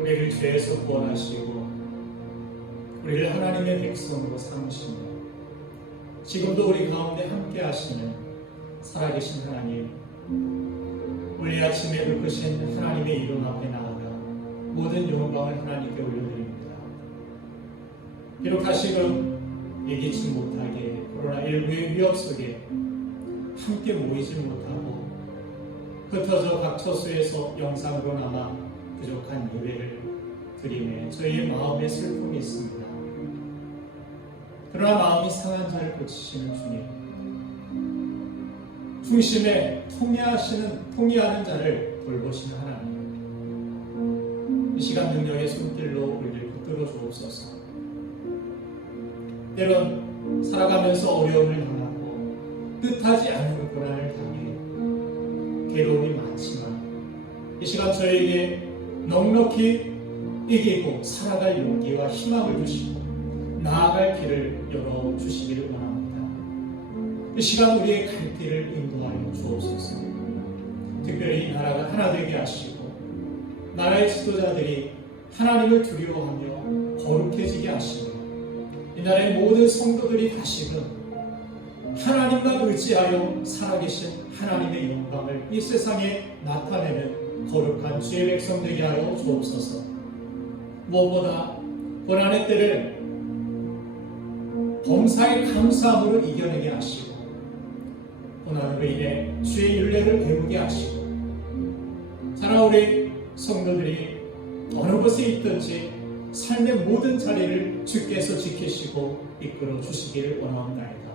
우리를 죄에서 구원하시고 우리를 하나님의 백성으로 삼으시며 지금도 우리 가운데 함께 하시는 살아계신 하나님, 우리 아침에 베푸신 하나님의 이름 앞에 나아가 모든 영광을 하나님께 올려드립니다. 비록 다시금 예기치 못하게 코로나19의 위협 속에 함께 모이지 못하고 흩어져 각 처소에서 영상으로나마 부족한 예배를 드림에 저희의 마음에 슬픔이 있습니다. 그러나 마음이 상한 자를 고치시는 주님, 중심에 통해하는 자를 돌보시는 하나님, 이 시간 능력의 손길로 우리를 붙들어 주옵소서. 때론 살아가면서 어려움을 당하고 뜻하지 않은 고난을 당해 괴로움이 많지만 이 시간 저에게 넉넉히 이기고 살아갈 용기와 희망을 주시고 나아갈 길을 열어주시기를 원합니다. 이 시간 우리의 갈 길을 인도하여 주옵소서. 특별히 이 나라가 하나 되게 하시고 나라의 지도자들이 하나님을 두려워하며 거룩해지게 하시고 이 나라의 모든 성도들이 다시금 하나님만 의지하여 살아계신 하나님의 영광을 이 세상에 나타내는 거룩한 주의 백성 되게 하여 주옵소서. 무엇보다 고난의 때를 범사의 감사함으로 이겨내게 하시고 고난으로 인해 주의 윤례를 배우게 하시고 사랑 우리 성도들이 어느 곳에 있든지 삶의 모든 자리를 주께서 지키시고 이끌어 주시기를 원하옵나이다.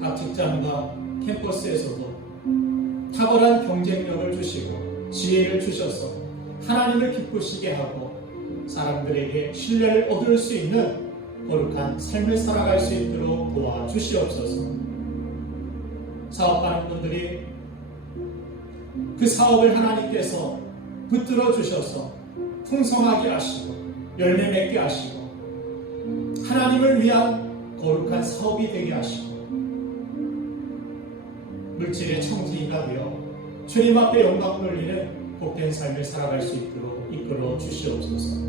각 직장과 캠퍼스에서도 탁월한 경쟁력을 주시고 지혜를 주셔서 하나님을 기쁘시게 하고 사람들에게 신뢰를 얻을 수 있는 거룩한 삶을 살아갈 수 있도록 도와주시옵소서. 사업하는 분들이 그 사업을 하나님께서 붙들어 주셔서 풍성하게 하시고 열매 맺게 하시고 하나님을 위한 거룩한 사업이 되게 하시고 물질의 청지기가 되어 주님 앞에 영광 돌리는 복된 삶을 살아갈 수 있도록 이끌어 주시옵소서.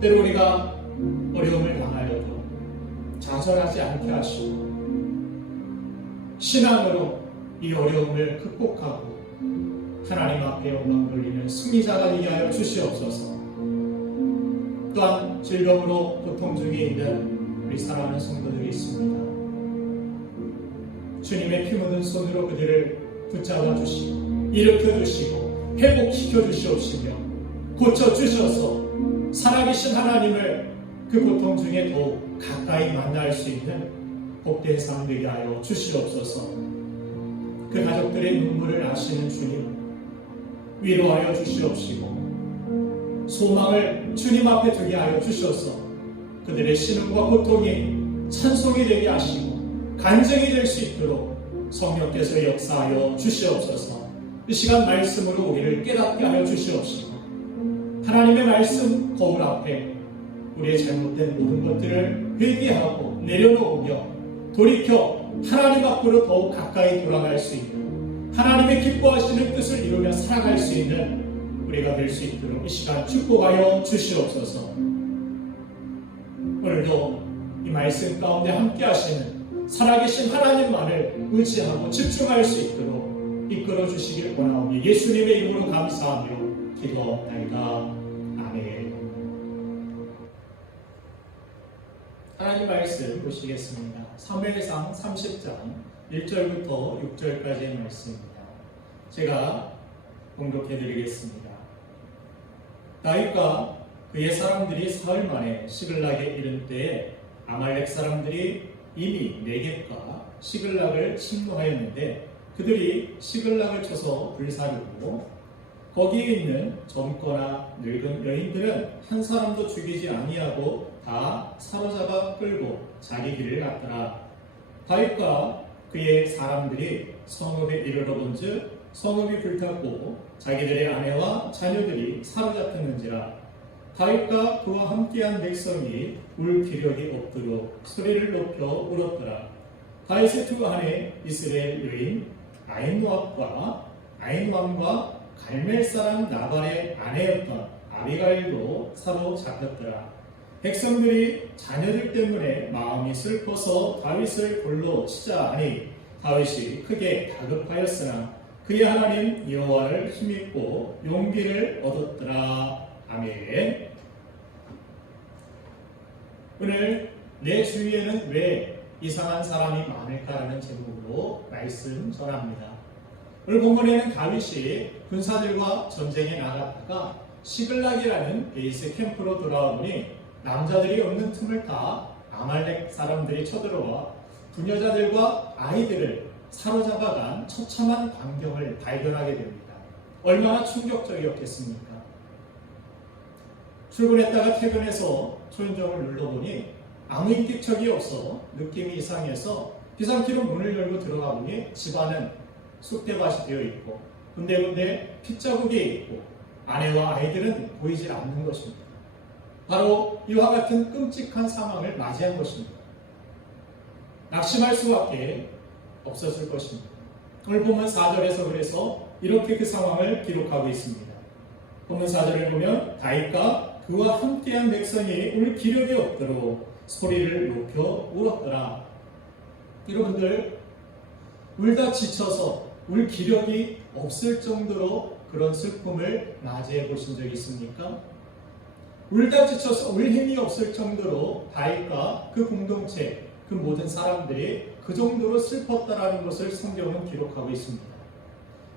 때로 우리가 어려움을 당하여도 좌절하지 않게 하시고 신앙으로 이 어려움을 극복하고 하나님 앞에 영광 돌리는 승리자가 되게 하여 주시옵소서. 또한 질병으로 고통 중에 있는 우리 사랑하는 성도들이 있습니다. 주님의 피 묻은 손으로 그들을 붙잡아 주시고 일으켜 주시고 회복시켜 주시옵시며 고쳐 주셔서 살아계신 하나님을 그 고통 중에 더욱 가까이 만날 수 있는 복된 삶 되게 하여 주시옵소서. 그 가족들의 눈물을 아시는 주님, 위로하여 주시옵시고 소망을 주님 앞에 두게 하여 주셔서 그들의 신음과 고통이 찬송이 되게 하시고 간증이 될 수 있도록 성령께서 역사하여 주시옵소서. 이 시간 말씀으로 우리를 깨닫게 하여 주시옵시고 하나님의 말씀 거울 앞에 우리의 잘못된 모든 것들을 회개하고 내려놓으며 돌이켜 하나님 앞으로 더욱 가까이 돌아갈 수 있는 하나님의 기뻐하시는 뜻을 이루며 살아갈 수 있는 우리가 될 수 있도록 이 시간 축복하여 주시옵소서. 오늘도 이 말씀 가운데 함께 하시는 살아계신 하나님만을 의지하고 집중할 수 있도록 이끌어 주시길 원하오니 예수님의 이름으로 감사하며 기도하옵나이다. 아멘. 하나님 말씀 보시겠습니다. 사무엘상 30장 1절부터 6절까지의 말씀입니다. 제가 공독해 드리겠습니다. 다윗과 그의 사람들이 사흘 만에 시글락에 이른 때에 아말렉 사람들이 이미 네겝과 시글락을 침노하였는데 그들이 시글락을 쳐서 불사르고 거기에 있는 젊거나 늙은 여인들은 한 사람도 죽이지 아니하고 다 사로잡아 끌고 자기 길을 갔더라. 다윗과 그의 사람들이 성읍에 이르러 본즉 성읍이 불탔고 자기들의 아내와 자녀들이 사로잡혔는지라. 다윗과 그와 함께한 백성이 울 기력이 없도록 소리를 높여 울었더라. 다윗의 두 아내 이스라엘 여인 아히노암과 갈멜 사람 나발의 아내였던 아비가일도 사로잡혔더라. 백성들이 자녀들 때문에 마음이 슬퍼서 다윗을 돌로 치자 하니 다윗이 크게 다급하였으나 그의 하나님 여호와를 힘입고 용기를 얻었더라. 아멘. 오늘 내 주위에는 왜 이상한 사람이 많을까라는 제목으로 말씀 전합니다. 오늘 본문에는 다윗이 군사들과 전쟁에 나갔다가 시글락이라는 베이스 캠프로 돌아오니 남자들이 없는 틈을 타 아말렉 사람들이 쳐들어와 부녀자들과 아이들을 사로잡아간 처참한 광경을 발견하게 됩니다. 얼마나 충격적이었겠습니까? 출근했다가 퇴근해서 초인종을 눌러보니 아무 인기척이 없어 느낌이 이상해서 비상키로 문을 열고 들어가 보니 집안은 쑥대밭이 되어 있고 군데군데 핏자국이 있고 아내와 아이들은 보이질 않는 것입니다. 바로 이와 같은 끔찍한 상황을 맞이한 것입니다. 낙심할 수밖에 없었을 것입니다. 오늘 본문 4절에서 그래서 이렇게 그 상황을 기록하고 있습니다. 본문 4절을 보면 다윗과 그와 함께한 백성이 울 기력이 없도록 소리를 높여 울었더라. 여러분들 울다 지쳐서 울 기력이 없을 정도로 그런 슬픔을 맞이해 보신 적이 있습니까? 울다 지쳐서 울 힘이 없을 정도로 다윗과 그 공동체, 그 모든 사람들이 그 정도로 슬펐다라는 것을 성경은 기록하고 있습니다.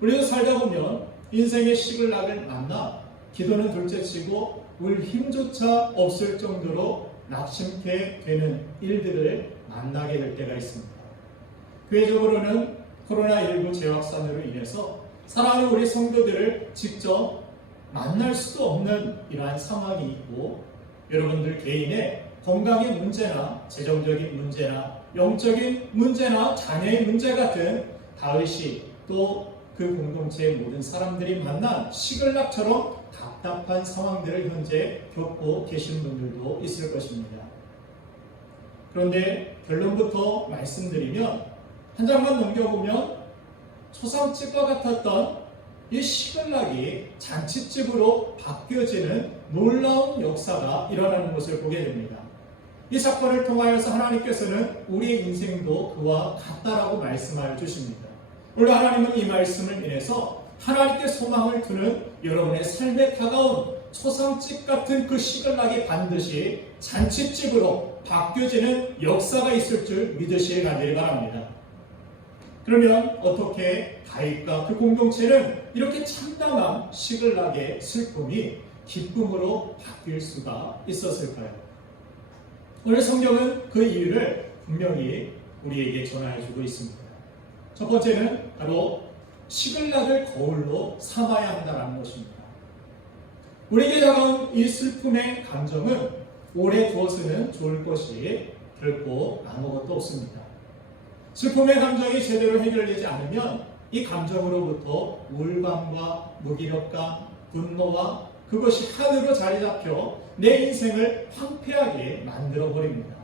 우리도 살다 보면 인생의 시글락을 만나 기도는 둘째치고 울 힘조차 없을 정도로 낙심케 되는 일들을 만나게 될 때가 있습니다. 교회적으로는 코로나19 재확산으로 인해서 사랑하는 우리 성도들을 직접 만날 수도 없는 이러한 상황이 있고 여러분들 개인의 건강의 문제나 재정적인 문제나 영적인 문제나 자녀의 문제 같은 다윗이 또 그 공동체의 모든 사람들이 만난 시글락처럼 답답한 상황들을 현재 겪고 계신 분들도 있을 것입니다. 그런데 결론부터 말씀드리면 한 장만 넘겨보면 초상집과 같았던 이 시글락이 잔치집으로 바뀌어지는 놀라운 역사가 일어나는 것을 보게 됩니다. 이 사건을 통하여서 하나님께서는 우리의 인생도 그와 같다라고 말씀하여 주십니다. 오늘 하나님은 이 말씀을 인해서 하나님께 소망을 두는 여러분의 삶에 다가온 초상집 같은 그 시글락이 반드시 잔치집으로 바뀌어지는 역사가 있을 줄 믿으시기 바랍니다. 그러면 어떻게 다윗과 그 공동체는 이렇게 참담한 시글락의 슬픔이 기쁨으로 바뀔 수가 있었을까요? 오늘 성경은 그 이유를 분명히 우리에게 전하여주고 있습니다. 첫 번째는 바로 시글락을 거울로 삼아야 한다는 것입니다. 우리에게 다가온 이 슬픔의 감정은 오래 두어서는 좋을 것이 결코 아무것도 없습니다. 슬픔의 감정이 제대로 해결되지 않으면 이 감정으로부터 우울감과 무기력감, 분노와 그것이 하늘로 자리 잡혀 내 인생을 황폐하게 만들어버립니다.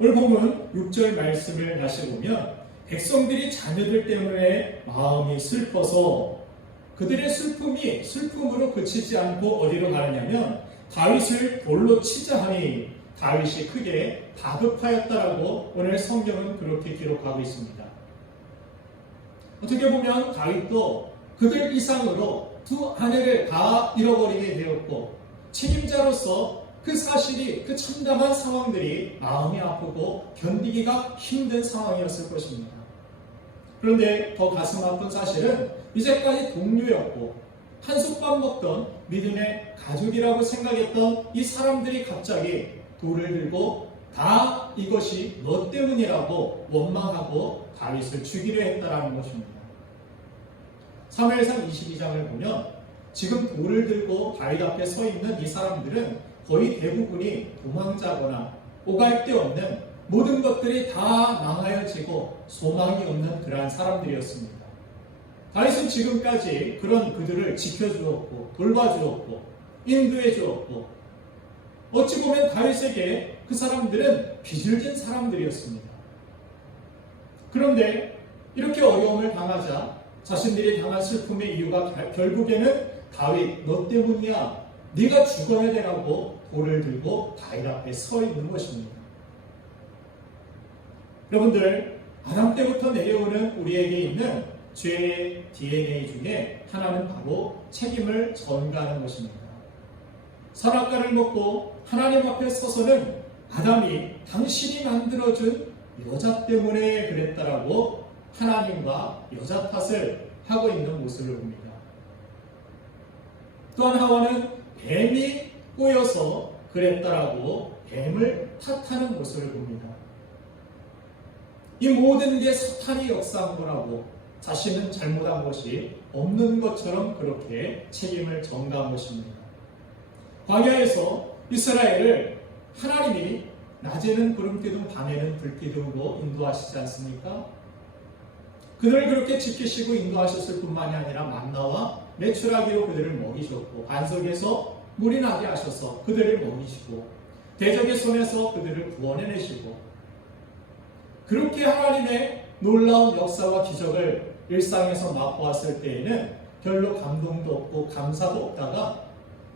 오늘 보면 6절 말씀을 다시 보면 백성들이 자녀들 때문에 마음이 슬퍼서 그들의 슬픔이 슬픔으로 그치지 않고 어디로 가느냐면 다윗을 돌로 치자 하니 다윗이 크게 다급하였다라고 오늘 성경은 그렇게 기록하고 있습니다. 어떻게 보면 다윗도 그들 이상으로 두 아내를 다 잃어버리게 되었고 책임자로서 그 사실이 그 참담한 상황들이 마음이 아프고 견디기가 힘든 상황이었을 것입니다. 그런데 더 가슴 아픈 사실은 이제까지 동료였고 한솥밥 먹던 믿음의 가족이라고 생각했던 이 사람들이 갑자기 돌을 들고 다 이것이 너 때문이라고 원망하고 다윗을 죽이려 했다라는 것입니다. 사무엘상 22장을 보면 지금 돌을 들고 다윗 앞에 서 있는 이 사람들은 거의 대부분이 도망자거나 오갈 데 없는 모든 것들이 다 망하여지고 소망이 없는 그러한 사람들이었습니다. 다윗은 지금까지 그런 그들을 지켜주었고 돌봐주었고 인도해주었고 어찌 보면 다윗에게 그 사람들은 빚을 진 사람들이었습니다. 그런데 이렇게 어려움을 당하자 자신들이 당한 슬픔의 이유가 결국에는 다윗 너 때문이야. 네가 죽어야 되라고 돌을 들고 다윗 앞에 서 있는 것입니다. 여러분들, 아담 때부터 내려오는 우리에게 있는 죄의 DNA 중에 하나는 바로 책임을 전가하는 것입니다. 선악과를 먹고 하나님 앞에 서서는 아담이 당신이 만들어준 여자 때문에 그랬다라고 하나님과 여자 탓을 하고 있는 모습을 봅니다. 또한 하와는 뱀이 꼬여서 그랬다라고 뱀을 탓하는 모습을 봅니다. 이 모든 게 사탄이 역사한 거라고 자신은 잘못한 것이 없는 것처럼 그렇게 책임을 전가한 것입니다. 광야에서 이스라엘을 하나님이 낮에는 구름기둥 밤에는 불기둥으로 인도하시지 않습니까? 그들을 그렇게 지키시고 인도하셨을 뿐만이 아니라 만나와 메추라기로 그들을 먹이셨고 반석에서 물이 나게 하셔서 그들을 먹이시고 대적의 손에서 그들을 구원해내시고 그렇게 하나님의 놀라운 역사와 기적을 일상에서 맛보았을 때에는 별로 감동도 없고 감사도 없다가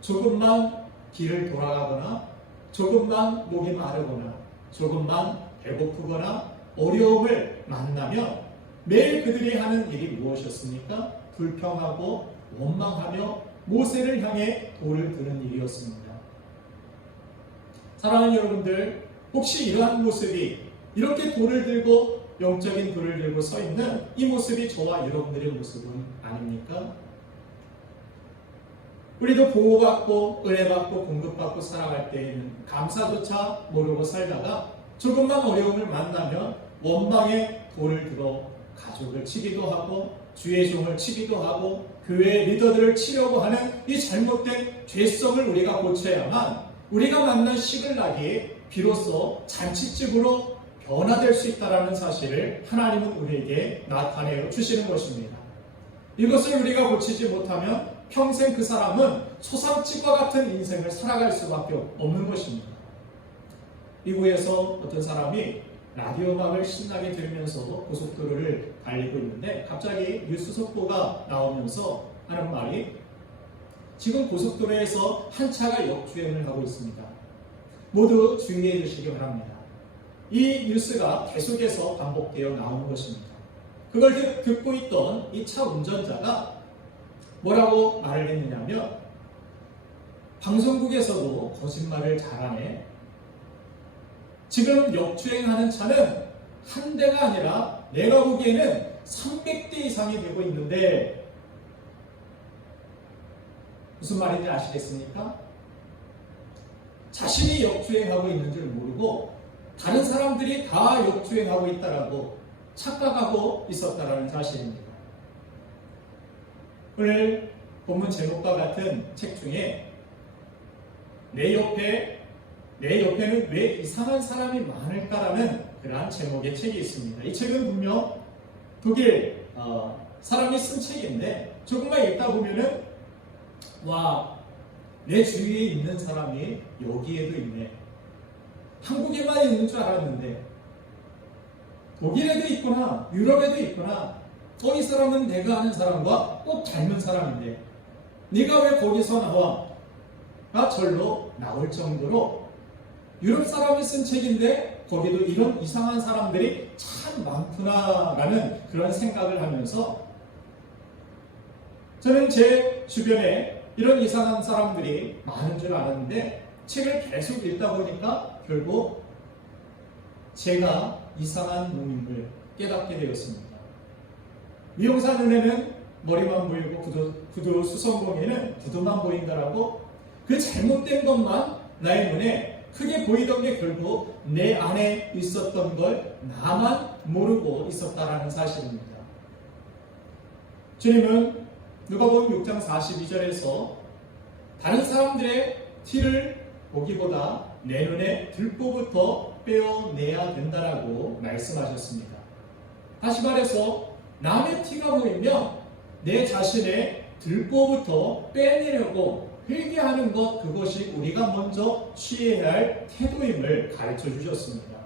조금만 길을 돌아가거나 조금만 목이 마르거나 조금만 배고프거나 어려움을 만나면 매일 그들이 하는 일이 무엇이었습니까? 불평하고 원망하며 모세를 향해 돌을 드는 일이었습니다. 사랑하는 여러분들, 혹시 이러한 모습이 이렇게 돌을 들고 영적인 돌을 들고 서 있는 이 모습이 저와 여러분들의 모습은 아닙니까? 우리도 보호받고 은혜받고 공급받고 살아갈 때에는 감사조차 모르고 살다가 조금만 어려움을 만나면 원망의 돌을 들어 가족을 치기도 하고 주의 종을 치기도 하고 교회의 리더들을 치려고 하는 이 잘못된 죄성을 우리가 고쳐야만 우리가 만난 시글락이 비로소 잔치집으로 변화될 수 있다는 사실을 하나님은 우리에게 나타내 주시는 것입니다. 이것을 우리가 고치지 못하면 평생 그 사람은 소상집과 같은 인생을 살아갈 수밖에 없는 것입니다. 미국에서 어떤 사람이 라디오 음악을 신나게 들으면서 고속도로를 달리고 있는데 갑자기 뉴스 속보가 나오면서 하는 말이 지금 고속도로에서 한 차가 역주행을 하고 있습니다. 모두 주의해 주시기 바랍니다. 이 뉴스가 계속해서 반복되어 나오는 것입니다. 그걸 듣고 있던 이 차 운전자가 뭐라고 말을 했느냐면 방송국에서도 거짓말을 잘하네. 지금 역주행하는 차는 한 대가 아니라 내가 보기에는 300대 이상이 되고 있는데 무슨 말인지 아시겠습니까? 자신이 역주행하고 있는 줄 모르고 다른 사람들이 다 역주행하고 있다라고 착각하고 있었다라는 사실입니다. 오늘 본문 제목과 같은 책 중에 내 옆에는 왜 이상한 사람이 많을까라는 그러한 제목의 책이 있습니다. 이 책은 분명 독일 사람이 쓴 책인데 조금만 읽다 보면은 와, 내 주위에 있는 사람이 여기에도 있네. 한국에만 있는 줄 알았는데 독일에도 있구나, 유럽에도 있구나. 이 사람은 내가 아는 사람과 꼭 닮은 사람인데 네가 왜 거기서 나와? 가 절로 나올 정도로 유럽 사람이 쓴 책인데 거기도 이런 이상한 사람들이 참 많구나라는 그런 생각을 하면서 저는 제 주변에 이런 이상한 사람들이 많은 줄 알았는데 책을 계속 읽다 보니까 결국 제가 이상한 놈임을 깨닫게 되었습니다. 미용사 눈에는 머리만 보이고 구두 수성공에는 구두만 보인다라고 그 잘못된 것만 나의 눈에 크게 보이던 게 결국 내 안에 있었던 걸 나만 모르고 있었다라는 사실입니다. 주님은 누가복음 6장 42절에서 다른 사람들의 티를 보기보다 내 눈에 들보부터 빼어내야 된다라고 말씀하셨습니다. 다시 말해서 남의 티가 보이면 내 자신의 들보부터 빼내려고 회개하는 것, 그것이 우리가 먼저 취해야 할 태도임을 가르쳐 주셨습니다.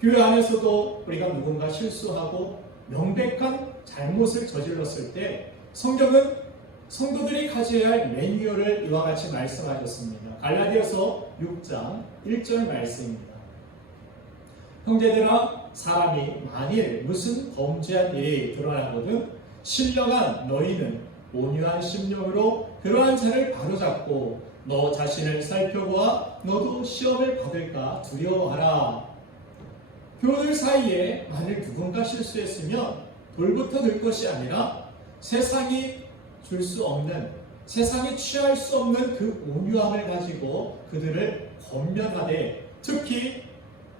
교회 안에서도 우리가 누군가 실수하고 명백한 잘못을 저질렀을 때 성경은 성도들이 가져야 할 매뉴얼을 이와 같이 말씀하셨습니다. 갈라디아서 6장 1절 말씀입니다. 형제들아, 사람이 만일 무슨 범죄한 일이 드러나거든 신령한 너희는 온유한 심령으로 그러한 자를 바로잡고 너 자신을 살펴보아 너도 시험을 받을까 두려워하라. 교우들 사이에 만일 누군가 실수했으면 돌부터 들 것이 아니라 세상이 줄 수 없는, 세상이 취할 수 없는 그 온유함을 가지고 그들을 권면하되, 특히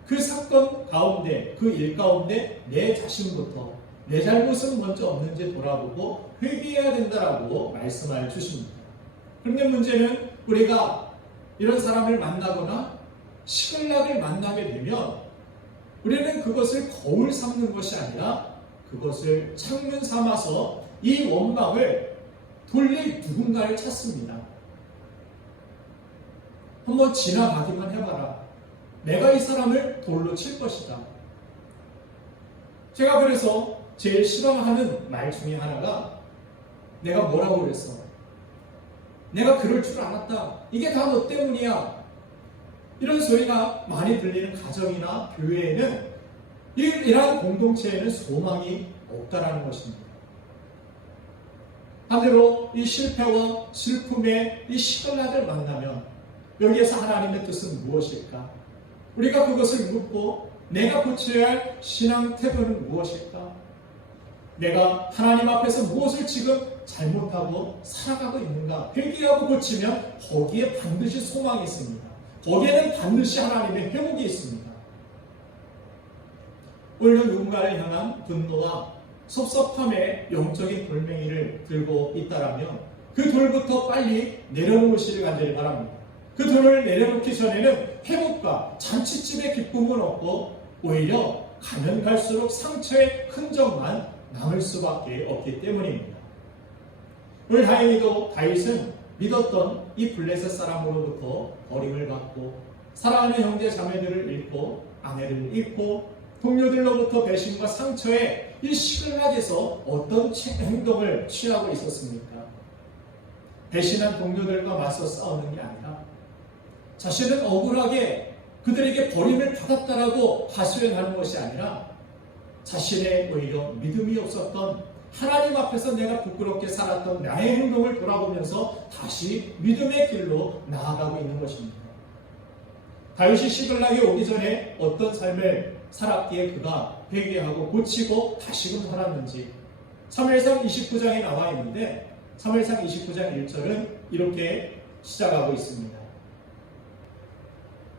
그 사건 가운데, 그 일 가운데 내 자신부터 내 잘못은 먼저 없는지 돌아보고 회개해야 된다라고 말씀을 주십니다. 그런데 문제는 우리가 이런 사람을 만나거나 시글락을 만나게 되면 우리는 그것을 거울 삼는 것이 아니라 그것을 창문 삼아서 이 원망을 돌릴 누군가를 찾습니다. 한번 지나가기만 해봐라. 내가 이 사람을 돌로 칠 것이다. 제가 그래서 제일 싫어하는 말 중에 하나가 내가 뭐라고 그랬어? 내가 그럴 줄 알았다. 이게 다 너 때문이야. 이런 소리가 많이 들리는 가정이나 교회에는 이러한 공동체에는 소망이 없다라는 것입니다. 반대로 이 실패와 슬픔의 이 시글락을 만나면 여기에서 하나님의 뜻은 무엇일까? 우리가 그것을 묻고 내가 고쳐야 할 신앙 태도는 무엇일까? 내가 하나님 앞에서 무엇을 지금 잘못하고 살아가고 있는가? 회개하고 고치면 거기에 반드시 소망이 있습니다. 거기에는 반드시 하나님의 회복이 있습니다. 오늘 누군가를 향한 분노와 섭섭함의 영적인 돌멩이를 들고 있다라면 그 돌부터 빨리 내려놓으시길 간절히 바랍니다. 그 돌을 내려놓기 전에는 회복과 잔치집의 기쁨은 없고 오히려 가면 갈수록 상처의 흔적만 남을 수밖에 없기 때문입니다. 오늘 다행히도 다윗은 믿었던 이 블레셋 사람으로부터 버림을 받고 사랑하는 형제 자매들을 잃고 아내를 잃고 동료들로부터 배신과 상처에 이 시글락에서 어떤 행동을 취하고 있었습니까? 배신한 동료들과 맞서 싸우는 게 아니라 자신은 억울하게 그들에게 버림을 받았다라고 하소연하는 것이 아니라 자신의 오히려 믿음이 없었던 하나님 앞에서 내가 부끄럽게 살았던 나의 행동을 돌아보면서 다시 믿음의 길로 나아가고 있는 것입니다. 다윗이 시글락에 오기 전에 어떤 삶을 살았기에 그가 회개하고 고치고 다시금 살았는지 사무엘상 29장에 나와 있는데 사무엘상 29장 1절은 이렇게 시작하고 있습니다.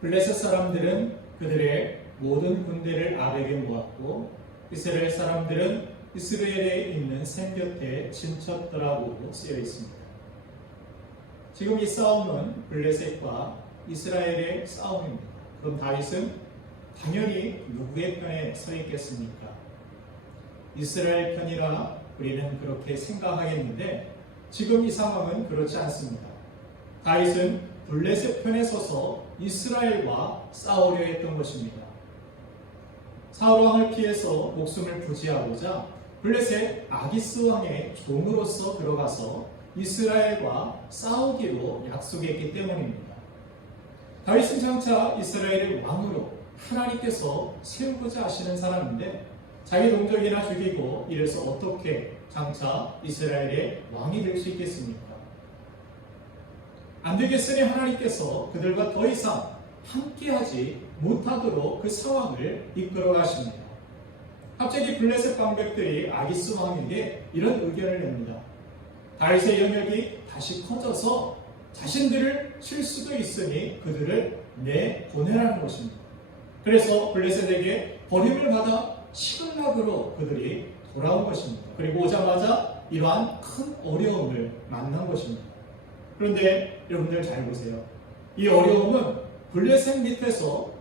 블레셋 사람들은 그들의 모든 군대를 아벡에 모았고 이스라엘 사람들은 이스라엘에 있는 샘 곁에 진쳤더라고 쓰여 있습니다. 지금 이 싸움은 블레셋과 이스라엘의 싸움입니다. 그럼 다윗은 당연히 누구의 편에 서 있겠습니까? 이스라엘 편이라 우리는 그렇게 생각하겠는데 지금 이 상황은 그렇지 않습니다. 다윗은 블레셋 편에 서서 이스라엘과 싸우려 했던 것입니다. 사울 왕을 피해서 목숨을 부지하고자 블레셋 아기스 왕의 종으로서 들어가서 이스라엘과 싸우기로 약속했기 때문입니다. 다윗은 장차 이스라엘의 왕으로 하나님께서 세우고자 하시는 사람인데 자기 동족이나 죽이고 이래서 어떻게 장차 이스라엘의 왕이 될 수 있겠습니까? 안 되겠으니 하나님께서 그들과 더 이상 함께하지 못하도록 그 상황을 이끌어 가십니다. 갑자기 블레셋 방백들이 아기스 왕에게 이런 의견을 냅니다. 다윗의 영역이 다시 커져서 자신들을 칠 수도 있으니 그들을 내보내라는 것입니다. 그래서 블레셋에게 버림을 받아 시글락으로 그들이 돌아온 것입니다. 그리고 오자마자 이러한 큰 어려움을 만난 것입니다. 그런데 여러분들 잘 보세요. 이 어려움은 블레셋 밑에서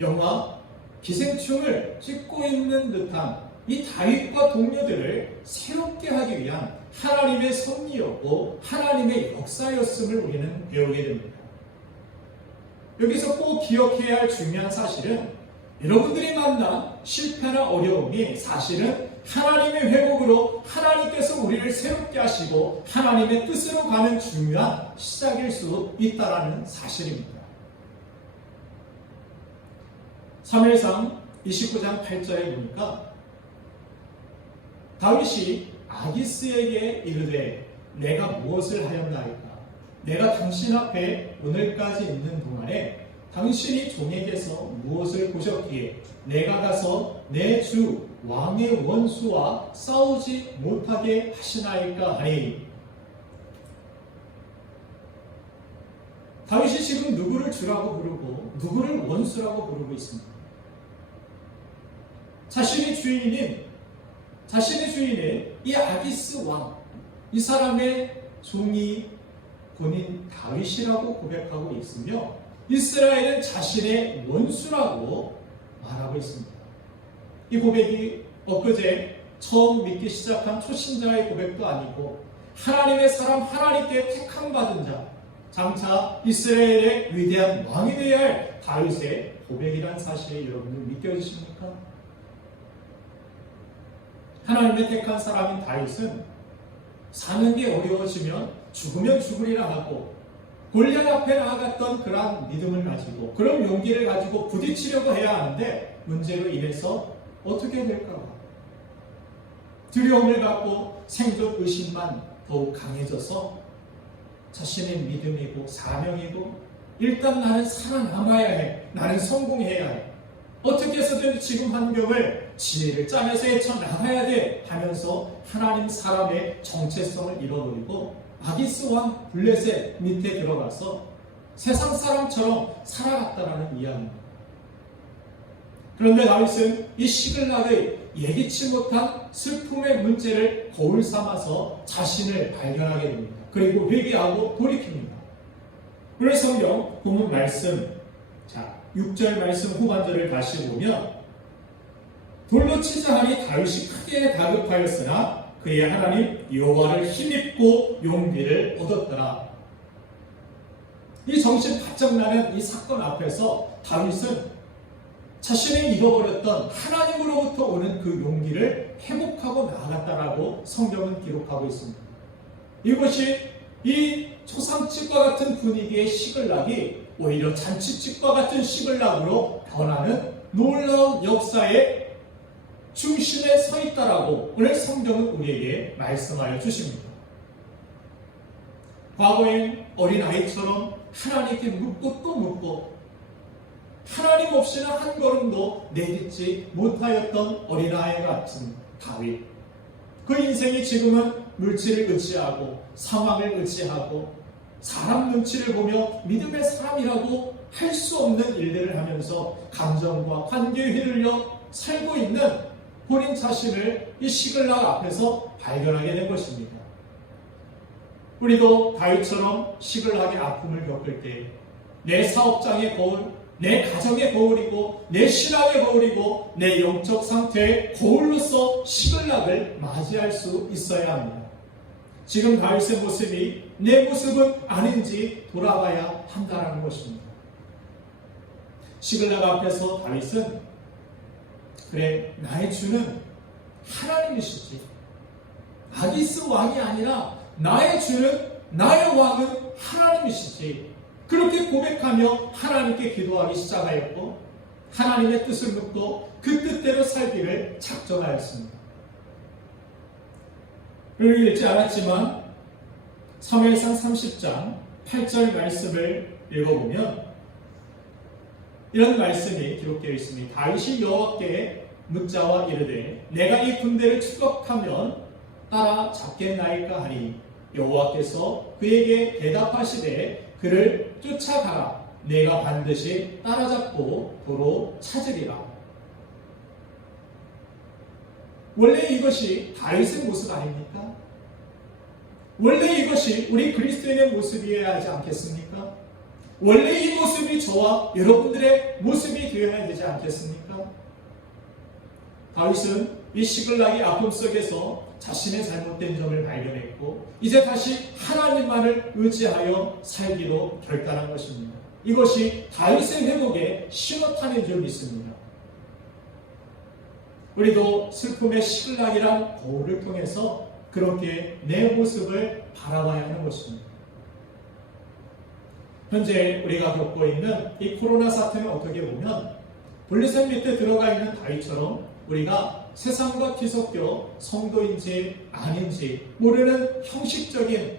영화 기생충을 찍고 있는 듯한 이 다윗과 동료들을 새롭게 하기 위한 하나님의 섭리였고 하나님의 역사였음을 우리는 배우게 됩니다. 여기서 꼭 기억해야 할 중요한 사실은 여러분들이 만난 실패나 어려움이 사실은 하나님의 회복으로 하나님께서 우리를 새롭게 하시고 하나님의 뜻으로 가는 중요한 시작일 수 있다는 사실입니다. 사무엘상 29장 8절에 보니까 다윗이 아기스에게 이르되 내가 무엇을 하였나이까? 내가 당신 앞에 오늘까지 있는 동안에 당신이 종에게서 무엇을 보셨기에 내가 가서 내 주 왕의 원수와 싸우지 못하게 하시나이까 하니, 다윗이 지금 누구를 주라고 부르고 누구를 원수라고 부르고 있습니다. 자신의 주인인 이 아기스 왕, 이 사람의 종이 본인 다윗이라고 고백하고 있으며 이스라엘은 자신의 원수라고 말하고 있습니다. 이 고백이 엊그제 처음 믿기 시작한 초신자의 고백도 아니고 하나님의 사람, 하나님께 택함받은 자, 장차 이스라엘의 위대한 왕이 되어야 할 다윗의 고백이라는 사실이 여러분들 믿겨지십니까? 하나님의 택한 사람인 다윗은 사는 게 어려워지면 죽으면 죽으리라 하고 골리앗 앞에 나아갔던 그러한 믿음을 가지고 그런 용기를 가지고 부딪히려고 해야 하는데 문제로 인해서 어떻게 될까? 두려움을 갖고 생존 의식만 더욱 강해져서 자신의 믿음이고 사명이고 일단 나는 살아남아야 해, 나는 성공해야 해, 어떻게 해서든 지금 환경을 지혜를 짜내서 헤쳐나가야 돼 하면서 하나님 사람의 정체성을 잃어버리고 아기스 왕 블레셋 밑에 들어가서 세상 사람처럼 살아갔다라는 이야기입니다. 그런데 다윗은 이 시글락의 예기치 못한 슬픔의 문제를 거울 삼아서 자신을 발견하게 됩니다. 그리고 회개하고 돌이킵니다. 오늘 성경 본문 말씀, 6절 말씀 후반절을 다시 보면 돌로 치자 하니 다윗이 크게 다급하였으나 그의 하나님 여호와를 힘입고 용기를 얻었더라. 이 정신 바짝 나는 이 사건 앞에서 다윗은 자신이 잃어버렸던 하나님으로부터 오는 그 용기를 회복하고 나아갔다라고 성경은 기록하고 있습니다. 이것이 이 초상집과 같은 분위기의 시글락이 오히려 잔치집과 같은 시글락으로 변하는 놀라운 역사의 중심에 서 있다라고 오늘 성경은 우리에게 말씀하여 주십니다. 과거엔 어린아이처럼 하나님께 묻고 또 묻고 하나님 없이는 한 걸음도 내딛지 못하였던 어린아이 같은 다윗, 그 인생이 지금은 물질을 의지하고 상황을 의지하고 사람 눈치를 보며 믿음의 사람이라고 할 수 없는 일들을 하면서 감정과 관계에 휘둘려 살고 있는 본인 자신을 이 시글락 앞에서 발견하게 된 것입니다. 우리도 다윗처럼 시글락의 아픔을 겪을 때 내 사업장의 거울, 내 가정의 거울이고 내 신앙의 거울이고 내 영적 상태의 거울로서 시글락을 맞이할 수 있어야 합니다. 지금 다윗의 모습이 내 모습은 아닌지 돌아봐야 한다는 것입니다. 시글락 앞에서 다윗은 그래, 나의 주는 하나님이시지, 아기스 왕이 아니라 나의 주는, 나의 왕은 하나님이시지, 그렇게 고백하며 하나님께 기도하기 시작하였고 하나님의 뜻을 묻고 그 뜻대로 살기를 작정하였습니다. 를 읽지 않았지만 사무엘상 30장 8절 말씀을 읽어보면 이런 말씀이 기록되어 있습니다. 다윗이 여호와께 묻자와 이르되 내가 이 군대를 추격하면 따라잡겠나이까 하니 여호와께서 그에게 대답하시되 그를 쫓아가라. 내가 반드시 따라잡고 도로 찾으리라. 원래 이것이 다윗의 모습 아닙니까? 원래 이것이 우리 그리스도인의 모습이어야 하지 않겠습니까? 원래 이 모습이 저와 여러분들의 모습이 되어야 되지 않겠습니까? 다윗은 이 시글락의 아픔 속에서 자신의 잘못된 점을 발견했고 이제 다시 하나님만을 의지하여 살기로 결단한 것입니다. 이것이 다윗의 회복의 신호탄인 줄 믿습니다. 우리도 슬픔의 시글락이란 거울을 통해서 그렇게 내 모습을 바라봐야 하는 것입니다. 현재 우리가 겪고 있는 이 코로나 사태는 어떻게 보면 분리선 밑에 들어가 있는 다윗처럼 우리가 세상과 뒤섞여 성도인지 아닌지 모르는 형식적인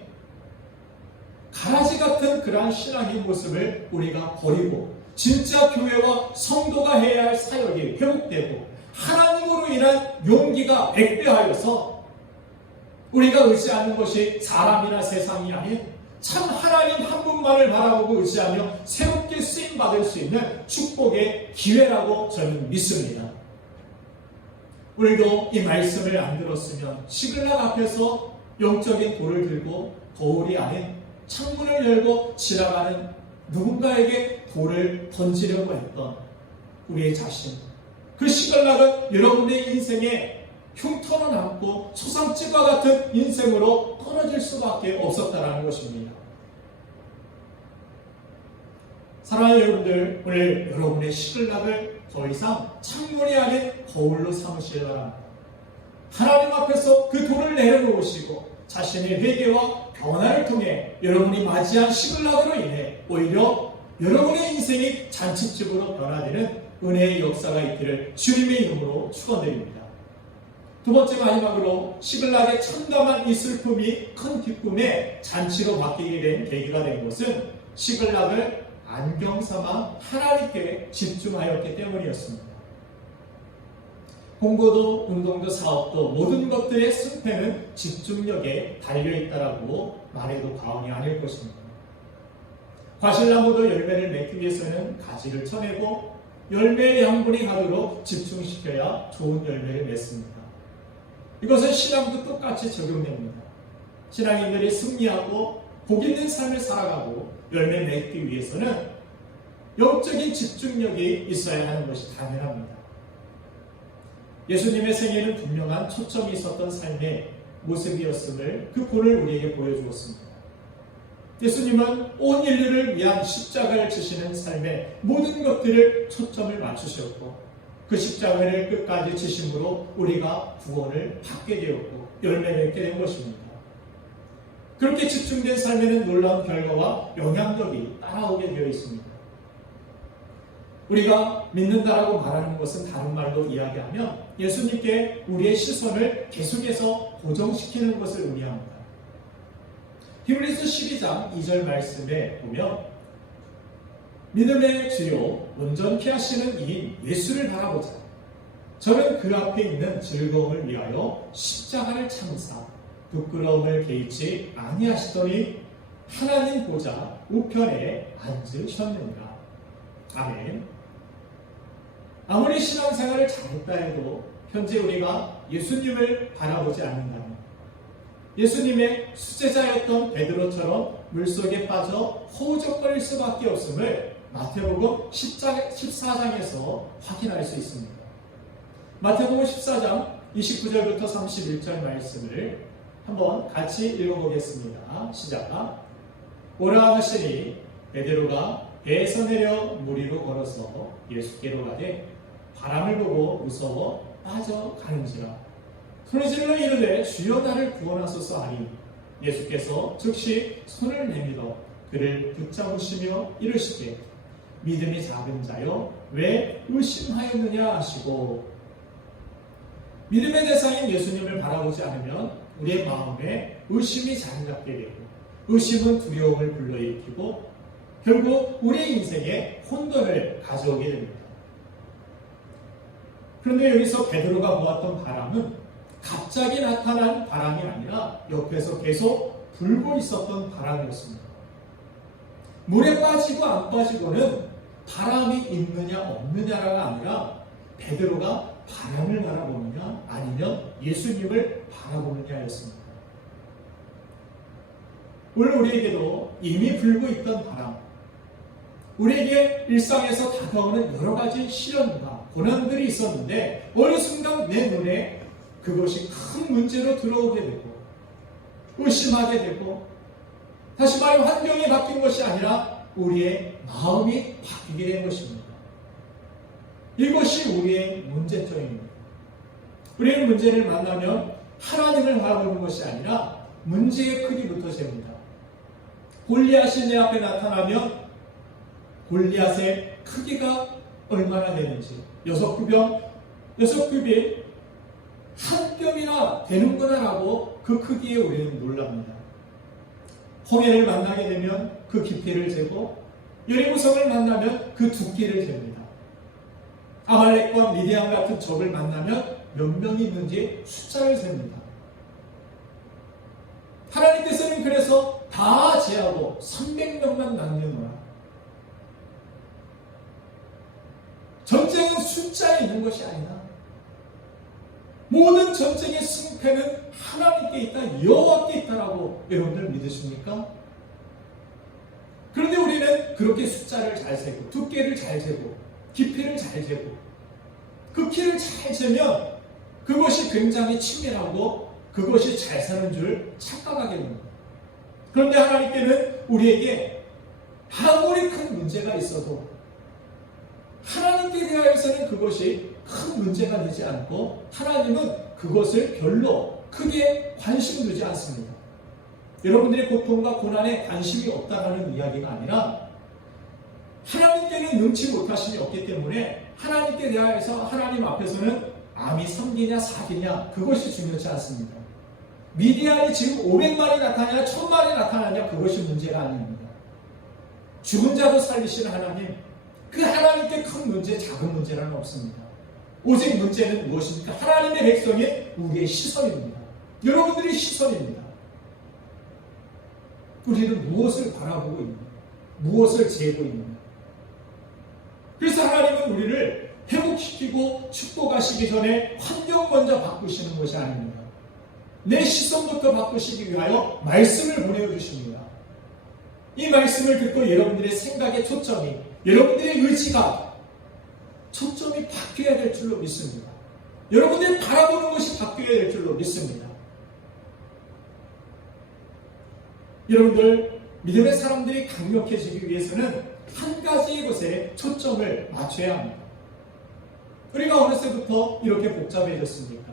가라지 같은 그러한 신앙의 모습을 우리가 버리고 진짜 교회와 성도가 해야 할 사역이 회복되고 하나님으로 인한 용기가 백배하여서 우리가 의지하는 것이 사람이나 세상이 아닌 참 하나님 한 분만을 바라보고 의지하며 새롭게 쓰임받을 수 있는 축복의 기회라고 저는 믿습니다. 우리도 이 말씀을 안 들었으면 시글락 앞에서 영적인 돌을 들고 거울이 아닌 창문을 열고 지나가는 누군가에게 돌을 던지려고 했던 우리의 자신, 그 시글락은 여러분의 인생에 흉터는 남고 초상집과 같은 인생으로 떨어질 수밖에 없었다는 것입니다. 사랑하는 여러분들, 오늘 여러분의 시글락을 더 이상 창문이 아닌 거울로 삼으시기 바랍니다. 하나님 앞에서 그 돌을 내려놓으시고 자신의 회개와 변화를 통해 여러분이 맞이한 시글락으로 인해 오히려 여러분의 인생이 잔치집으로 변화되는 은혜의 역사가 있기를 주님의 이름으로 축원드립니다. 두 번째 마지막으로 시글락의 참담한 이 슬픔이 큰 기쁨의 잔치로 바뀌게 된 계기가 된 것은 시글락을 안경삼아 하나님께 집중하였기 때문이었습니다. 공부도 운동도 사업도 모든 것들의 승패는 집중력에 달려있다라고 말해도 과언이 아닐 것입니다. 과실나무도 열매를 맺기 위해서는 가지를 쳐내고 열매의 양분이 가도록 집중시켜야 좋은 열매를 맺습니다. 이것은 신앙도 똑같이 적용됩니다. 신앙인들이 승리하고 복 있는 삶을 살아가고 열매 맺기 위해서는 영적인 집중력이 있어야 하는 것이 당연합니다. 예수님의 생애는 분명한 초점이 있었던 삶의 모습이었음을 그 본을 우리에게 보여주었습니다. 예수님은 온 인류를 위한 십자가를 지시는 삶의 모든 것들을 초점을 맞추셨고 그 십자가를 끝까지 지심으로 우리가 구원을 받게 되었고 열매 맺게 된 것입니다. 그렇게 집중된 삶에는 놀라운 결과와 영향력이 따라오게 되어 있습니다. 우리가 믿는다라고 말하는 것은 다른 말로 이야기하면 예수님께 우리의 시선을 계속해서 고정시키는 것을 의미합니다. 히브리서 12장 2절 말씀에 보면 믿음의 주요 온전케 하시는 이인 예수를 바라보자. 저는 그 앞에 있는 즐거움을 위하여 십자가를 참으사 부끄러움을 개의치 아니하시더니 하나님 보좌 우편에 앉으셨느니라. 아멘. 아무리 신앙생활을 잘했다 해도 현재 우리가 예수님을 바라보지 않는다면 예수님의 수제자였던 베드로처럼 물속에 빠져 허우적거릴 수밖에 없음을 마태복음 14장에서 확인할 수 있습니다. 마태복음 14장 29절부터 31절 말씀을 한번 같이 읽어보겠습니다. 시작. 오라 하시니 베드로가 배에서 내려 물 위로 걸어서 예수께로 가되 바람을 보고 무서워 빠져가는지라. 소리질러 이르되 주여 나를 구원하소서 하니 예수께서 즉시 손을 내밀어 그를 붙잡으시며 이르시되 믿음이 작은 자여 왜 의심하였느냐 하시고. 믿음의 대상인 예수님을 바라보지 않으면 우리의 마음에 의심이 자리 잡게 되고 의심은 두려움을 불러일으키고 결국 우리의 인생에 혼돈을 가져오게 됩니다. 그런데 여기서 베드로가 보았던 바람은 갑자기 나타난 바람이 아니라 옆에서 계속 불고 있었던 바람이었습니다. 물에 빠지고 안 빠지고는 바람이 있느냐 없느냐가 아니라 베드로가 바람을 바라보느냐 아니면 예수님을 바라보느냐였습니다. 오늘 우리에게도 이미 불고 있던 바람, 우리에게 일상에서 다가오는 여러 가지 시련과 고난들이 있었는데 어느 순간 내 눈에 그것이 큰 문제로 들어오게 되고 의심하게 되고 다시 말해 환경이 바뀐 것이 아니라 우리의 마음이 바뀌게 된 것입니다. 이것이 우리의 문제점입니다. 우리는 문제를 만나면 하나님을 바라보는 것이 아니라 문제의 크기부터 잽니다. 골리앗이 내 앞에 나타나면 골리앗의 크기가 얼마나 되는지, 6굽이 한 뼘이나 되는구나라고 그 크기에 우리는 놀랍니다. 홍해를 만나게 되면 그 깊이를 재고 여리고성을 만나면 그 두께를 잽니다. 아말렉과 미디안 같은 적을 만나면 몇 명이 있는지 숫자를 셉니다. 하나님께서는 그래서 다 제하고 300명만 남겨놓아. 전쟁은 숫자에 있는 것이 아니라 모든 전쟁의 승패는 하나님께 있다, 여호와께 있다라고 여러분들 믿으십니까? 그런데 우리는 그렇게 숫자를 잘 세고 두께를 잘 재고 깊이를 잘 재고 그 키를 잘 재면 그것이 굉장히 치밀하고 그것이 잘 사는 줄 착각하게 됩니다. 그런데 하나님께는 우리에게 아무리 큰 문제가 있어도 하나님께 대하여서는 그것이 큰 문제가 되지 않고 하나님은 그것을 별로 크게 관심 두지 않습니다. 여러분들의 고통과 고난에 관심이 없다는 이야기가 아니라 하나님께는 능치 못하심이 없기 때문에 하나님께 대하여서 하나님 앞에서는 암이 3기냐 4기냐 그것이 중요치 않습니다. 미디안이 지금 500만이 나타나냐 1000만이 나타나냐 그것이 문제가 아닙니다. 죽은 자도 살리시는 하나님, 그 하나님께 큰 문제, 작은 문제는 없습니다. 오직 문제는 무엇입니까? 하나님의 백성인 우리의 시선입니다. 여러분들의 시선입니다. 우리는 무엇을 바라보고 있는가? 무엇을 재고 있는가? 그래서 하나님은 우리를 회복시키고 축복하시기 전에 환경 먼저 바꾸시는 것이 아닙니다. 내 시선부터 바꾸시기 위하여 말씀을 보내주십니다. 이 말씀을 듣고 여러분들의 생각의 초점이, 여러분들의 의지가 초점이 바뀌어야 될 줄로 믿습니다. 여러분들이 바라보는 것이 바뀌어야 될 줄로 믿습니다. 여러분들, 믿음의 사람들이 강력해지기 위해서는 한 가지의 것에 초점을 맞춰야 합니다. 우리가 어느새부터 이렇게 복잡해졌습니까?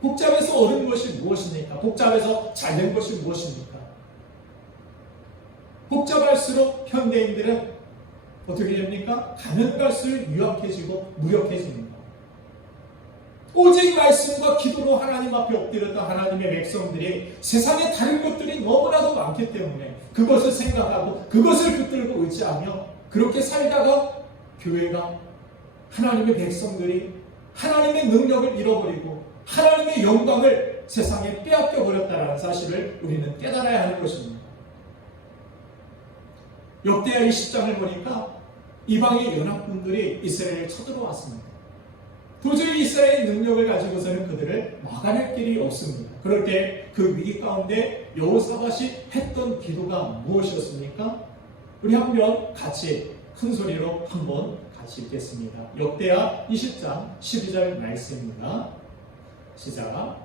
복잡해서 얻은 것이 무엇입니까? 복잡해서 잘된 것이 무엇입니까? 복잡할수록 현대인들은 어떻게 됩니까? 가면 갈수록 유약해지고 무력해집니다. 오직 말씀과 기도로 하나님 앞에 엎드렸던 하나님의 백성들이 세상에 다른 것들이 너무나도 많기 때문에 그것을 생각하고 그것을 붙들고 의지하며 그렇게 살다가 교회가, 하나님의 백성들이 하나님의 능력을 잃어버리고 하나님의 영광을 세상에 빼앗겨 버렸다는 사실을 우리는 깨달아야 하는 것입니다. 역대하 20장을 보니까 이방의 연합군들이 이스라엘을 쳐들어왔습니다. 도저히 이스라엘의 능력을 가지고서는 그들을 막아낼 길이 없습니다. 그럴 때 그 위기 가운데 여호사밧이 했던 기도가 무엇이었습니까? 우리 한번 같이 큰 소리로 한번 같이 읽겠습니다. 역대하 20장 12절 말씀입니다. 시작.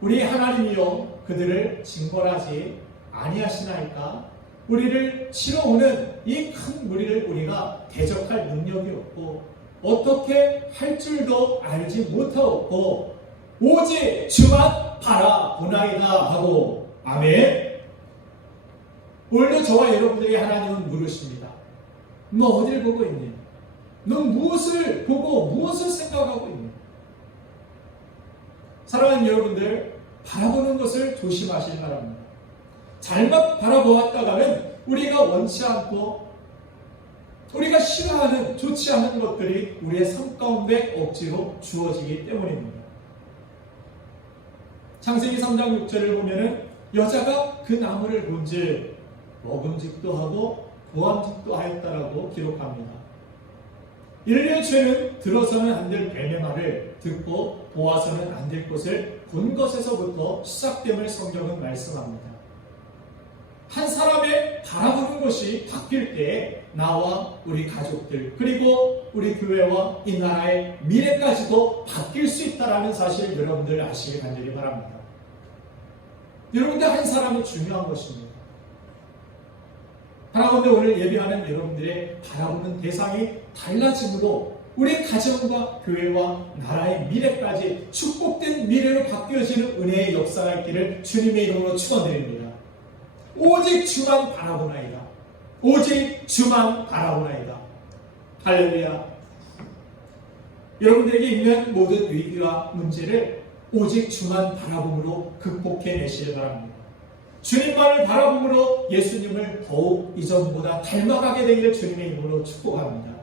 우리 하나님이여 그들을 징벌하지 아니하시나이까? 우리를 치러 오는 이 큰 무리를 우리가 대적할 능력이 없고 어떻게 할 줄도 알지 못하옵고 오직 주만 바라보나이다 하고. 아멘. 오늘도 저와 여러분들이 하나님은 물으십니다. 너 어딜 보고 있니? 너 무엇을 보고 무엇을 생각하고 있니? 사랑하는 여러분들, 바라보는 것을 조심하시기 바랍니다. 잘못 바라보았다가는 우리가 원치 않고 우리가 싫어하는, 좋지 않은 것들이 우리의 삶 가운데 억지로 주어지기 때문입니다. 창세기 3장 6절을 보면은 여자가 그 나무를 본즉 먹음직도 하고 보암직도 하였다라고 기록합니다. 인류의 죄는 들어서는 안 될 뱀의 말을 듣고 보아서는 안 될 것을 본 것에서부터 시작됨을 성경은 말씀합니다. 한 사람의 바라보는 것이 바뀔 때 나와 우리 가족들 그리고 우리 교회와 이 나라의 미래까지도 바뀔 수 있다는 사실을 여러분들 아시길 간절히 바랍니다. 여러분들 한 사람이 중요한 것입니다. 하나님께 오늘 예배하는 여러분들의 바라보는 대상이 달라짐으로 우리 가정과 교회와 나라의 미래까지 축복된 미래로 바뀌어지는 은혜의 역사가 있기를 주님의 이름으로 축원드립니다. 오직 주만 바라보나이다. 오직 주만 바라보나이다. 할렐루야. 여러분들에게 있는 모든 위기와 문제를 오직 주만 바라봄으로 극복해내시길 바랍니다. 주님만을 바라봄으로 예수님을 더욱 이전보다 닮아가게 되기를 주님의 이름으로 축복합니다.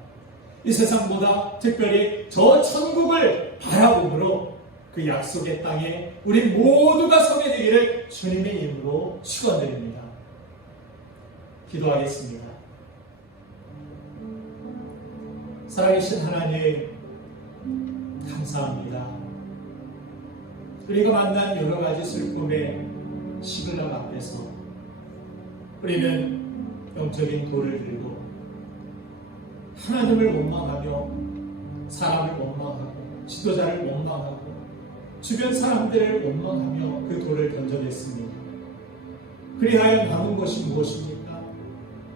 이 세상보다 특별히 저 천국을 바라봄으로 그 약속의 땅에 우리 모두가 서게 되기를 주님의 이름으로 축원드립니다. 기도하겠습니다. 살아계신 하나님, 감사합니다. 우리가 만난 여러 가지 슬픔의 시글락 앞에서 우리는 영적인 돌을 들고 하나님을 원망하며 사람을 원망하고 지도자를 원망하고 주변 사람들을 원망하며 그 돌을 던져냈습니다. 그리하여 남은 것이 무엇입니까?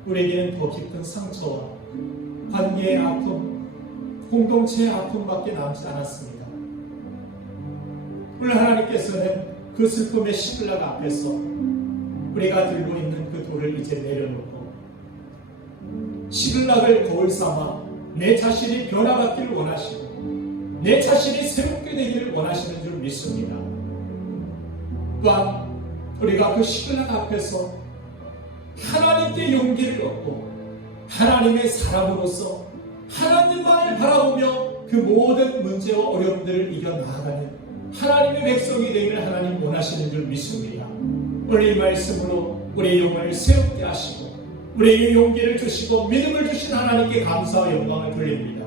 우리에게는 더 깊은 상처와 관계의 아픔, 공동체의 아픔밖에 남지 않았습니다. 오늘 하나님께서는 그 슬픔의 시글락 앞에서 우리가 들고 있는 그 돌을 이제 내려놓고 시글락을 거울 삼아 내 자신이 변화받기를 원하시고 내 자신이 새롭게 되기를 원하시는 줄 믿습니다. 또한 우리가 그 시글락 앞에서 하나님께 용기를 얻고 하나님의 사람으로서 하나님만을 바라보며 그 모든 문제와 어려움들을 이겨나가는 하나님의 백성이 되기를 하나님 원하시는 줄 믿습니다. 오늘 이 말씀으로 우리의 영혼을 새롭게 하시고 우리에게 용기를 주시고 믿음을 주신 하나님께 감사와 영광을 돌립니다.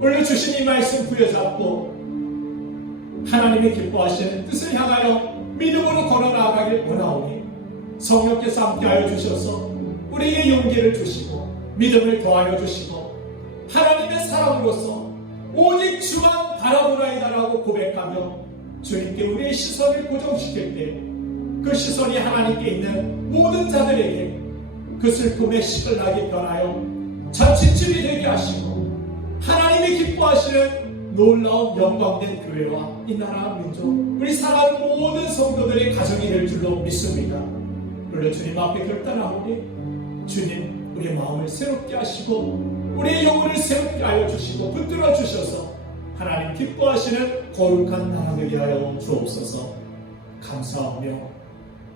오늘 주신 이 말씀 부여잡고 하나님의 기뻐하시는 뜻을 향하여 믿음으로 걸어나가길 원하오니 성령께서 함께하여 주셔서 우리에게 용기를 주시고 믿음을 더하여 주시고 하나님의 사람으로서 오직 주만 바라보나이다라고 고백하며 주님께 우리의 시선을 고정시킬 때 그 시선이 하나님께 있는 모든 자들에게 그 슬픔의 시글락이 변하여 잔치집이 되게 하시고 하나님이 기뻐하시는 놀라운 영광된 교회와 이 나라 민족 우리 사랑하는 모든 성도들의 가정이 될 줄로 믿습니다. 그러나 주님 앞에 결단하오니 주님 우리의 마음을 새롭게 하시고 우리의 영혼을 새롭게 하여 주시고 붙들어 주셔서 하나님 기뻐하시는 거룩한 나라 되게 하여 주옵소서. 감사하며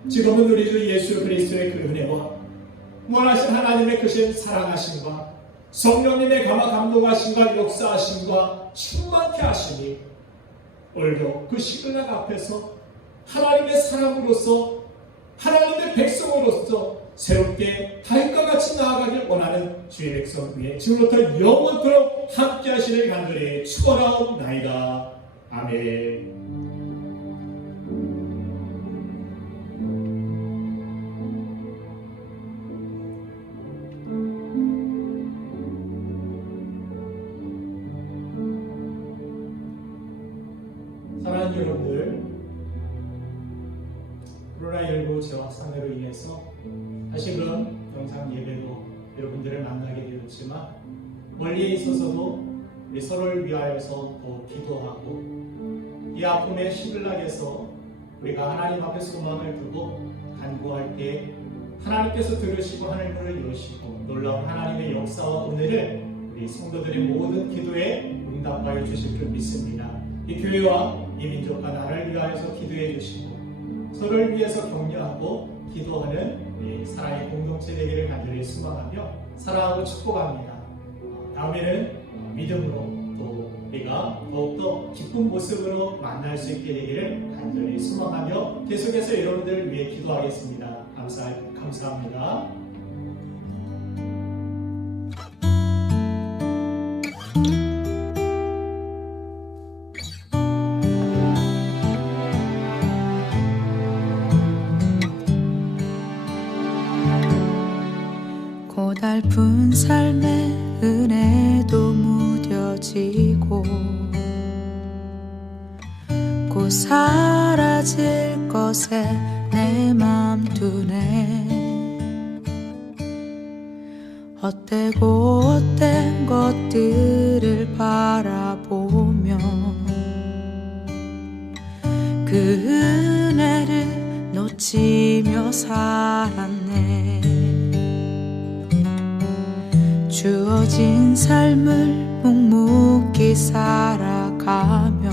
지금은 우리 주 예수 그리스도의 그 은혜와 무한하신 하나님의 크신 사랑하심과 성령님의 감화감동하심과 역사하심과 충만케 하시니 오늘도 그 시글락 앞에서 하나님의 사람으로서 하나님의 백성으로서 새롭게 다윗과 같이 나아가길 원하는 주의 백성 위에 지금부터 영원토록 함께 하시는 간절히 축원하옵나이다. 아멘. 사랑하는 여러분들, 코로나19 재확산으로 인해서 다시금 영상 예배도 여러분들을 만나게 되었지만 멀리에 있어서도 우리 서로를 위하여서 더 기도하고 이 아픔의 시글락에서 우리가 하나님 앞에 소망을 두고 간구할 때 하나님께서 들으시고 하늘문을 여시고 놀라운 하나님의 역사와 은혜를 우리 성도들의 모든 기도에 응답하여 주실 줄 믿습니다. 이 교회와 이 민족과 나라를 위하여서 기도해 주시고 서로를 위해서 격려하고 기도하는 우리 사랑의 공동체 되기를 간절히 소망하며 사랑하고 축복합니다. 다음에는 믿음으로 또 우리가 더욱더 기쁜 모습으로 만날 수 있게 되기를 간절히 소망하며 계속해서 여러분들을 위해 기도하겠습니다. 감사합니다. 고달픈 삶의 은혜도 무뎌지고 곧 사라질 것에 내 맘 두네 헛되고 헛된 것들을 외치며 살았네. 주어진 삶을 묵묵히 살아가며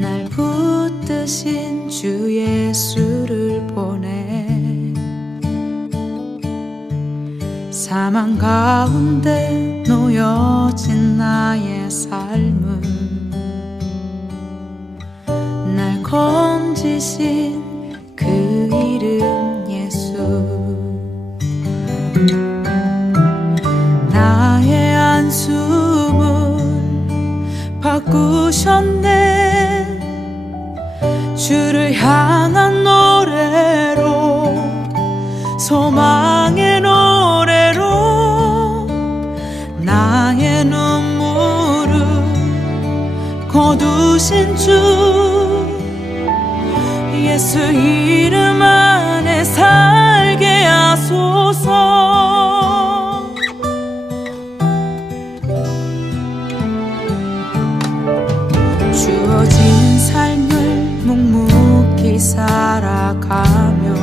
날 붙드신 주 예수를 보내 사망 가운데 놓여진 나의 삶은 날 건지신 그 이름 예수. 나의 한숨을 바꾸셨네. 주를 향한 노래로, 소망의 노래로 나의 눈물을 거두신 주 예수 이름 안에 살게 하소서. 주어진 삶을 묵묵히 살아가며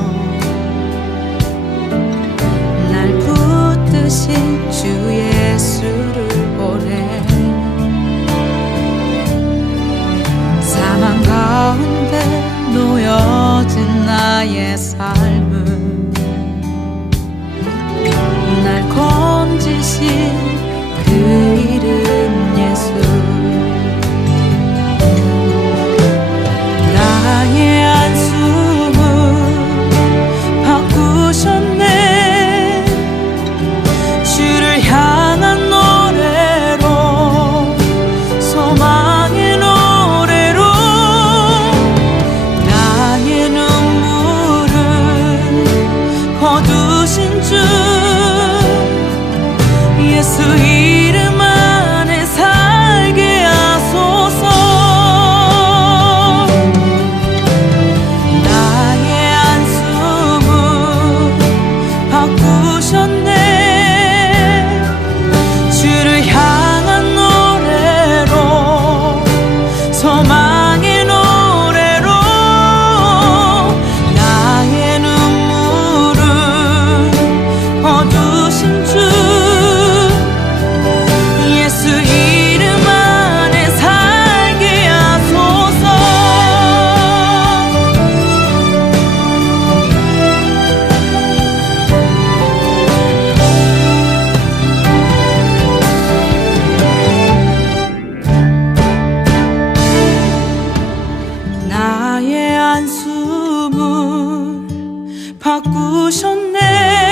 날 붙드신 주 예수를 보내 사망 가운데 놓여진 나의 삶은 날 건지신 그 이름 예수. 나의 한숨을 바꾸셨네. 주를 향한 노래로, 소망의 노래로 나의 눈물을 거두신 주 예수 이름 안에 살게 하소서. 나의 한숨을 바꾸셨네. 주를 향한 노래로, 소망의 노래로 나의 눈물을 거두신 주 예수 이름 안에 살게 하소서. 나의 한숨을 바꾸셨네.